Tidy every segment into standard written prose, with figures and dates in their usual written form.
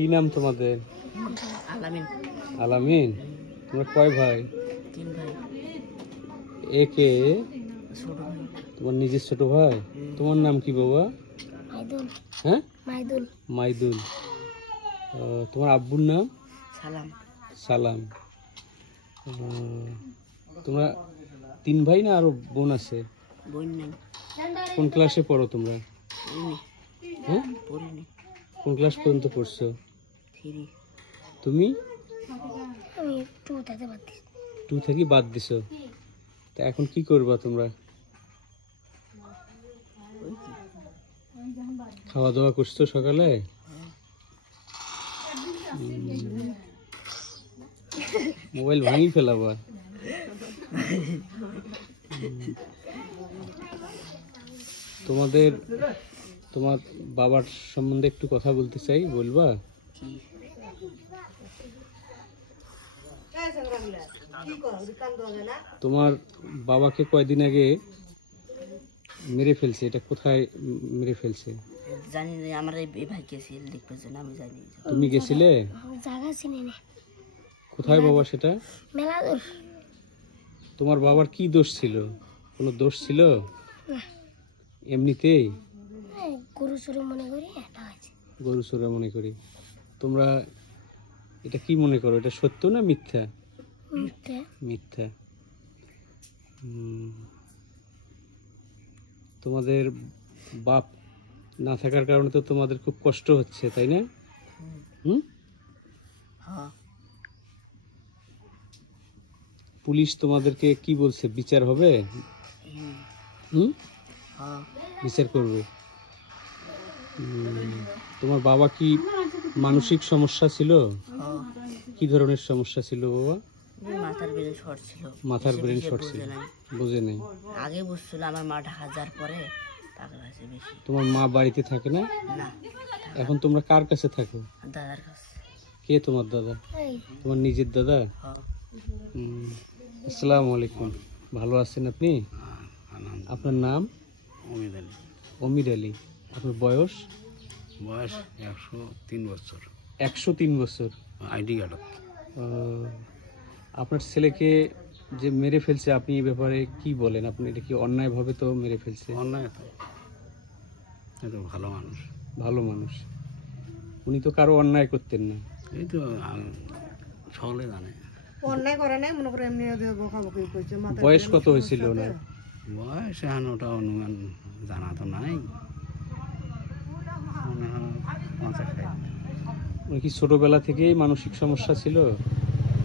কি নাম তোমাদের? আলামিন। আলামিন। তোমরা কয় ভাই? 3 ভাই। একে ছোট ভাই। তোমার নিজের ছোট ভাই? তোমার নাম কি বাবা? মাইদুল। হ্যাঁ, মাইদুল। মাইদুল। তোমার আব্বুর নাম? সালাম। সালাম। তোমরা 3 ভাই না আরো বোন আছে? বোন নেই। কোন ক্লাসে পড়ো তোমরা? হ্যাঁ, পড়িনি। কোন ক্লাস পর্যন্ত পড়ছো? 3। তুমি? আমি 2 থেকে বাদ দিছি। 2 থেকে বাদ দিছো। তা এখন কি করবা তোমরা? খাওয়া দাওয়া করছো সকালে? মোবাইল ভাঙি ফেলাবা। তোমার বাবার সম্বন্ধে একটু কথা বলতে চাই, বলবা? তোমার বাবাকে কয়দিন আগে মেরে ফেলছে, এটা কোথায় মেরে ফেলছে? জানি না, আমার এই ভাই গেছিল দেখতে, আমি জানি। তুমি গেছিলে? জায়গা চিনি না। কোথায় বাবা সেটা? মেলাদুর। তোমার বাবার কি দোষ ছিল? কোনো দোষ ছিল? এমনিতেই গরু চুরি মনে করি এটা আছে। গরু চোরা মনে করি। তোমরা এটা কি মনে করো, এটা সত্য না মিথ্যা? মিথ্যা। মিথ্যা। তোমাদের বাপ না থাকার কারণে তো তোমাদের খুব কষ্ট হচ্ছে, তাই না? পুলিশ তোমাদেরকে কি বলছে, বিচার হবে? বিচার করবে। তোমার বাবা কি মানসিক সমস্যা ছিল? কি ধরনের সমস্যা ছিল বাবা? মাথার ব্রেন শর্ট ছিল। মাথার ব্রেন শর্ট ছিল, বুঝে নাই। আগে বুঝছিল, আমার মা ঢাকা যাওয়ার পরে পাগল হয়েছে বেশি। তোমার মা বাড়িতে থাকে না? না। এখন তোমরা কার কাছে থাকো? দাদার কাছে। কে তোমার দাদা? তোমার নিজের দাদা? আসসালামু আলাইকুম। ভালো আছেন আপনি? আপনার নাম? অমিদ আলী। অমিদ আলী। আপনার বয়স? বয়স 103 বছর। 103 বছর। ID card. আপনার ছেলেকে যে মেরে ফেলছে, আপনি এই ব্যাপারে কি বলেন? আপনি এটা কি অন্যায়ভাবে তো মেরে ফেলছে? অন্যায় তো, এত ভালো মানুষ। ভালো মানুষ। উনি তো কারো অন্যায় করতেন না। এই তো সকলে জানে। অন্যায় করে নাই, মনে করে এমনি বকাবকি করছে। বয়স কত হয়েছিল ওনার? বয়স এখন ওটা অনুমান জানা তো নাই, মনে হয় 50। উনি কি ছোটবেলা থেকেই মানসিক সমস্যা ছিল?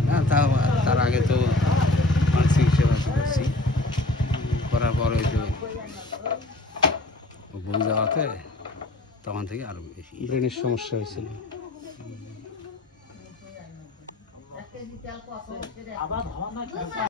না, তার আগে তো মানসিক সেবা করছি, করার পর ওই তো ভুল যাওয়াতে তখন থেকে আরো বেশি ব্রেনের সমস্যা হয়েছিল।